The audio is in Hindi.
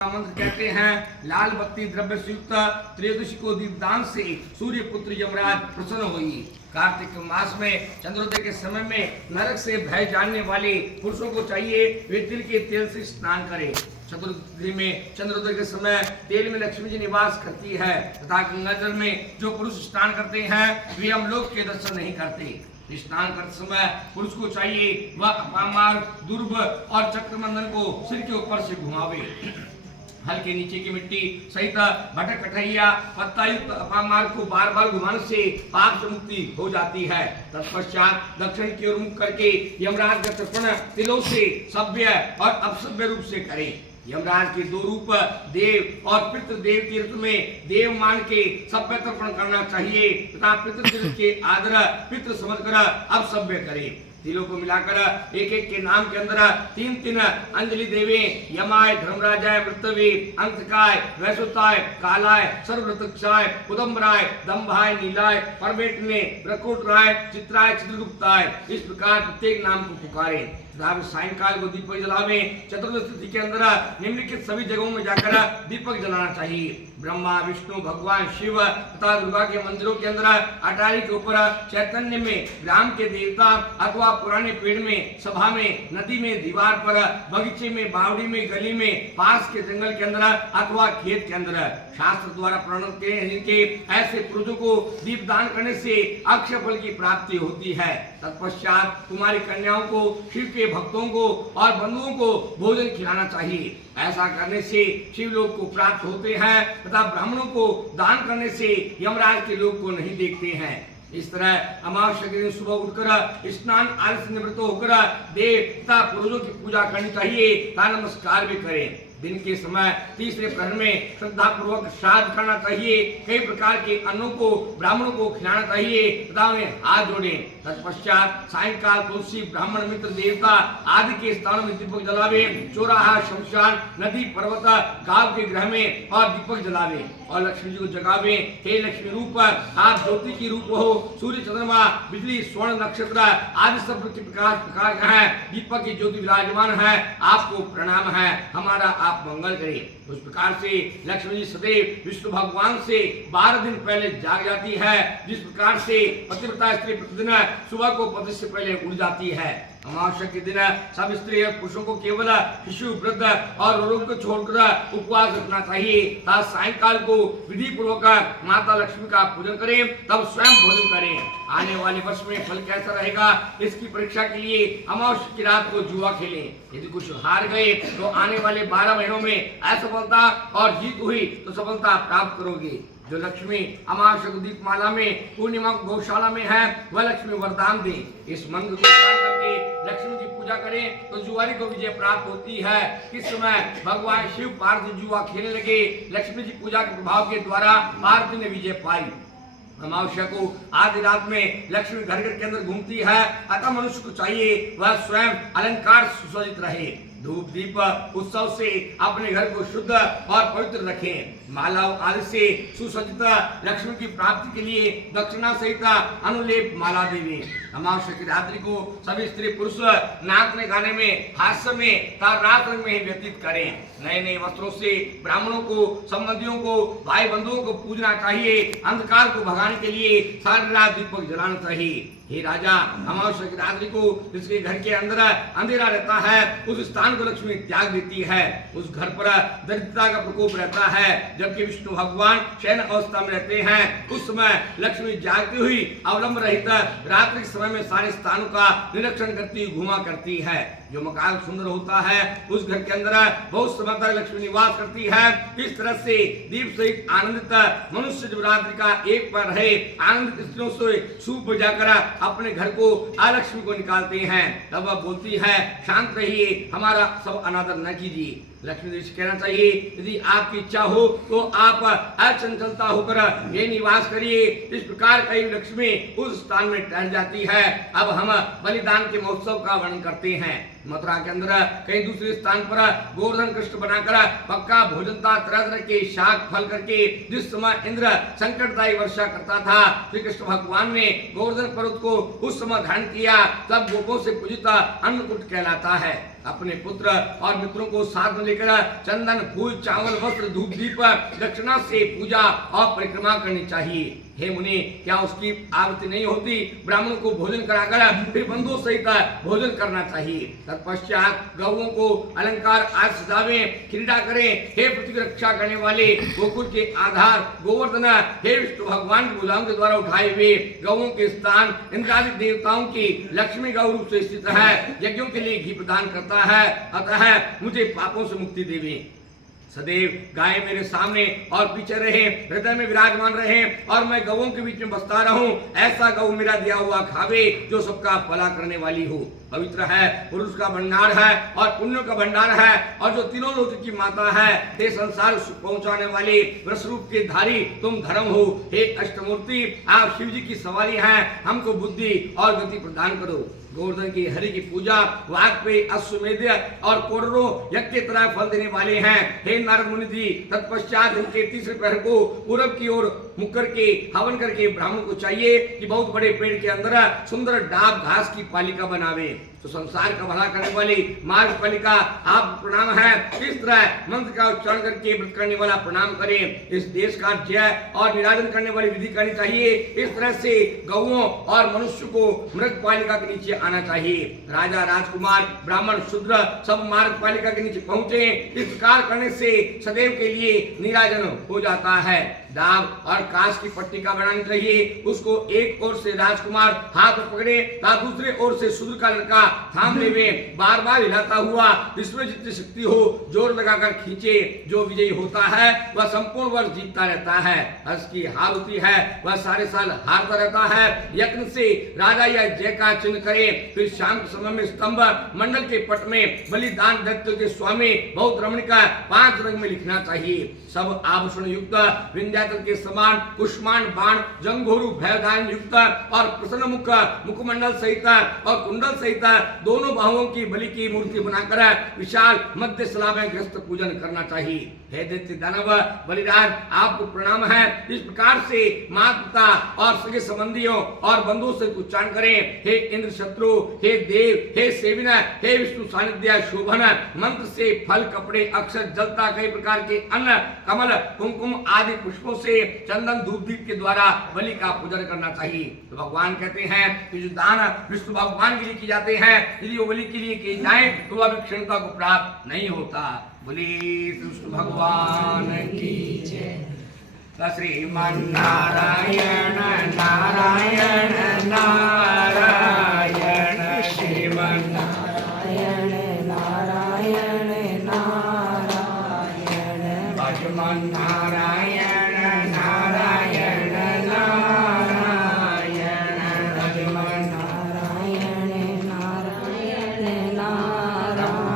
मंत्र कहते हैं, लाल बत्ती द्रव्य से युक्त त्रयोदशी को दीपदान से सूर्य पुत्र यमराज प्रसन्न हुई। कार्तिक मास में चंद्रोदय के समय में नरक से भय जानने वाले पुरुषों को चाहिए वे तिल के तेल से स्नान करें। चतुर्थी में चंद्रोदय के समय तेल में लक्ष्मी जी निवास करती है तथा गंगाजल में जो पुरुष स्नान करते हैं वे हम लोग के दर्शन नहीं करते। स्नान करते समय पुरुष को चाहिए वह अपामार दुर्भ और चक्रमंडल को सिर के ऊपर से घुमावे। हल्के नीचे की मिट्टी सहित भटक कठैया पत्ता युक्त अपामार्ग को बार बार घुमाने से पाप से मुक्ति हो जाती है। तत्पश्चात दक्षिण की ओर मुख करके यमराज का तर्पण तिलों से सभ्य और अपसभ्य रूप से करें। यमराज के दो रूप देव और पितृदेव तीर्थ में देव मान के सभ्य तर्पण करना चाहिए तथा पितृतीर्थ के आदर पितृ समझकर अपसभ्य करें। तिलों को मिलाकर एक एक के नाम के अंदर तीन तीन अंजलि देवे यमाय धर्मराजाय मृतवे अंतकाय वैसुताय कालाय सर्वृतक्षाय उदम्बराय दम्भाय नीलाय परमेटने प्रकोटराय चित्राय चित्रगुप्ताय इस प्रकार प्रत्येक नाम को पुकारें। सायंकाल को दीपक जलावे। चतुर्दशी तिथि के अंदर निम्नलिखित सभी जगहों में जाकर दीपक जलाना चाहिए। ब्रह्मा विष्णु भगवान शिव तथा दुर्गा के मंदिरों के अंदर अटारी के ऊपर, चैतन्य में, ग्राम के देवता अथवा पुराने पेड़ में, सभा में, नदी में, दीवार पर, बगीचे में, बावड़ी में, गली में, पास के जंगल के अंदर अथवा खेत के अंदर शास्त्र द्वारा प्रणत के ऐसे पुरुषों को दीप दान करने से अक्षय फल की प्राप्ति होती है। तत्पश्चात तुम्हारी कन्याओं को, शिव के भक्तों को और बंधुओं को भोजन खिलाना चाहिए। ऐसा करने से शिव लोग को प्राप्त होते हैं तथा ब्राह्मणों को दान करने से यमराज के लोग को नहीं देखते हैं। इस तरह अमावस्या के दिन सुबह उठकर स्नान आदि से निवृत्त होकर देव तथा पुरुषों की पूजा करनी चाहिए तथा नमस्कार भी करें। दिन के समय तीसरे प्रहर में श्रद्धा पूर्वक श्राद्ध करना चाहिए। कई प्रकार के अन्नों को ब्राह्मणों को खिलाना चाहिए तथा उन्हें हाथ जोड़ें। तत्पश्चात सायंकाल तुलसी ब्राह्मण मित्र देवता आदि के स्थानों में दीपक जलावे। चौराहा शमशान नदी पर्वत गांव के गृह में और दीपक जलावे और लक्ष्मी जी को जगावे। हे लक्ष्मी रूप आप ज्योति की रूप हो। सूर्य चंद्रमा बिजली स्वर्ण नक्षत्र आदि सब प्रकाश है। दीपक की ज्योति विराजमान है। आपको प्रणाम है। हमारा आप मंगल करें। उस प्रकार से लक्ष्मी जी सदैव विष्णु भगवान से 12 दिन पहले जाग जाती है। जिस प्रकार से पतिव्रता स्त्री प्रतिदिन सुबह को पति से पहले उड़ जाती है। अमावस्या के दिन सब स्त्री और पुरुषों को केवल शिशु वृद्ध और रोग को छोड़कर उपवास रखना चाहिए। तथा सायंकाल को विधि पूर्वक माता लक्ष्मी का पूजन करें तब स्वयं भोजन करें। आने वाले वर्ष में फल कैसा रहेगा इसकी परीक्षा के लिए अमावस्या की रात को जुआ खेलें। यदि कुछ हार गए तो आने वाले 12 महीनों में असफलता और जीत हुई तो सफलता प्राप्त करोगे। जो लक्ष्मी अमावस्या को दीपमाला में पूर्णिमा गौशाला में है वह लक्ष्मी वरदान दे। इस मंत्र को करके लक्ष्मी की पूजा करें तो जुआरी को विजय प्राप्त होती है। इस समय भगवान शिव पार्वती जुआ खेलने लगे। लक्ष्मी जी पूजा के प्रभाव के द्वारा पार्वती ने विजय पाई। अमावस्या को आधी रात में लक्ष्मी घर घर के अंदर घूमती है। अतः मनुष्य को चाहिए वह स्वयं अलंकार सुसज्जित रहे। धूप दीप उत्सव से अपने घर को शुद्ध और पवित्र रखें। मालाओं आदि से सुसज्जित लक्ष्मी की प्राप्ति के लिए दक्षिणा सहित अनुलेप माला देवी। अमावस्या की रात्रि को सभी स्त्री पुरुष नाचने गाने में हास्य में रात रंग में ही व्यतीत करें। नए नए वस्त्रों से ब्राह्मणों को, संबंधियों को, भाई बंधुओं को पूजना चाहिए। अंधकार को भगाने के लिए सारी रात दीपक जलाना चाहिए। हे राजा, अमावस्या की रात्रि को जिसके घर के अंदर अंधेरा रहता है उस स्थान को लक्ष्मी त्याग देती है। उस घर पर दरिद्रता का प्रकोप रहता है। जबकि विष्णु भगवान शयन अवस्था में रहते हैं उस समय लक्ष्मी जागती हुई अवलंब रहित रात्रि के समय में सारे स्थानों का निरीक्षण करती घुमा करती है। जो मकान सुंदर होता है उस घर के अंदर बहुत समय तक लक्ष्मी निवास करती है। इस तरह से दीप सहित आनंदित मनुष्य जब रात्रि का एक पर रहे आनंदित स्त्रियों से सूप बजाकर अपने घर को अलक्ष्मी को निकालते हैं। तब वह बोलती है शांत रहिए, हमारा सब अनादर न कीजिए। लक्ष्मी जी से कहना चाहिए यदि आपकी इच्छा हो तो आप अचंचलता होकर ये निवास करिए। इस प्रकार कई लक्ष्मी उस स्थान में ठहर जाती है। अब हम बलिदान के महोत्सव का वर्णन करते हैं। मथुरा के अंदर कहीं दूसरे स्थान पर गोवर्धन कृष्ण बनाकर पक्का भोजनता तरह तरह के शाक फल करके जिस समय इंद्र संकटदायी वर्षा करता था श्री कृष्ण भगवान ने गोवर्धन पर्वत को उस समय धारण किया तब गोपों से पूजित अन्नकूट कहलाता है। अपने पुत्र और मित्रों को साथ में लेकर चंदन फूल चावल वस्त्र धूप दीप दक्षिणा से पूजा और परिक्रमा करनी चाहिए। हे मुनि, क्या उसकी आवृत्ति नहीं होती? ब्राह्मणों को भोजन कराकर फिर बंधुओं सहित भोजन करना चाहिए। तत्पश्चात गौओं को अलंकार आज सजावे, क्रीड़ा करें। हे पृथ्वी की रक्षा करने वाले, गोकुल के आधार गोवर्धन, हे विष्णु भगवान की भुजाओं के द्वारा उठाए हुए गौओं के स्थान इंद्रादि देवताओं की लक्ष्मी गौ रूप से स्थित है, यज्ञों के लिए घी प्रदान करता है, अतः मुझे पापों से मुक्ति देवे। सदैव गाय मेरे सामने और पीछे रहे, हृदय में विराजमान रहे और मैं गौओं के बीच में बसता रहूं। ऐसा गौ मेरा दिया हुआ खावे जो सबका भला करने वाली हो। पवित्र है, पुरुष का भंडार है और पुण्यों का भंडार है, और जो तीनों लोक की माता है। हे संसार सुख पहुंचाने वाले वृषरूप के धारी तुम धर्म हो। हे अष्टमूर्ति, आप शिव जी की सवारी हैं, हमको बुद्धि और गति प्रदान करो। गोवर्धन की हरि की पूजा वाजपेयी अश्वमेध और कोडरो यज्ञ की तरह फल देने वाले हैं। हे नारद मुनि जी, तत्पश्चात इनके तीसरे पहर को पूरब की ओर मुख करके हवन करके ब्राह्मण को चाहिए कि बहुत बड़े पेड़ के अंदर सुंदर डाब घास की पालिका बनावे। तो संसार का भला करने वाली मार्ग पालिका आप प्रणाम है। इस तरह मंत्र का उच्चारण करके व्रत करने वाला प्रणाम करें। इस देश का जय और निराजन करने वाली विधि करनी चाहिए। इस तरह से गौओं और मनुष्य को मृग पालिका के नीचे आना चाहिए। राजा राजकुमार ब्राह्मण शूद्र सब मार्ग पालिका के नीचे पहुंचे। इस प्रकार करने से सदैव के लिए निराजन हो जाता है। दाब और कांच की पट्टिका बनानी चाहिए। उसको एक ओर से राजकुमार हाथ में पकड़े तथा दूसरे ओर से शूद्र का लड़का थाम लेवे। बार बार हिलाता हुआ जिसमें जितनी शक्ति हो जोर लगाकर खींचे। जो विजयी होता है वह संपूर्ण वर्ष जीतता रहता है। हर्ष की हार होती है वह सारे साल हारता रहता है। यत्न से राजा या जय का चिन्ह करे। फिर शाम के समय में स्तंभ मंडल के पट में बलिदान दैत्य के स्वामी बहुत रमणीक 5 रंग में लिखना चाहिए। सब आभूषण युक्त विंध्याचल के समान कुष्मांड बाण जंघोरु भयदान युक्त और प्रसन्न मुख मुखमंडल सहित और कुंडल सहित दोनों बाहुओं की बलि की मूर्ति बनाकर विशाल मध्य सला में ग्रस्त पूजन करना चाहिए। हे दैत्य दानव बलिराज, आपको प्रणाम है। इस प्रकार से माता पिता और सगे संबंधियों और बंधुओं से उच्चारण करें। हे इंद्र शत्रु, हे देव, हे सेविन, हे विष्णु सानिध्य शोभन। मंत्र से फल कपड़े अक्षर जलता कई प्रकार के अन्न कमल कुमकुम आदि पुष्पों से चंदन धूप दीप के द्वारा बलि का पूजन करना चाहिए। तो भगवान कहते हैं कि जो दान विष्णु भगवान के लिए किए जाते हैं, यदि वो बलि के लिए किए जाए तो वह क्षणता को प्राप्त नहीं होता। बोले विष्णु भगवान की जय। श्रीमन नारायण नारायण नारायण श्रीमन नारायण नारायण नारायण भगवान नारायण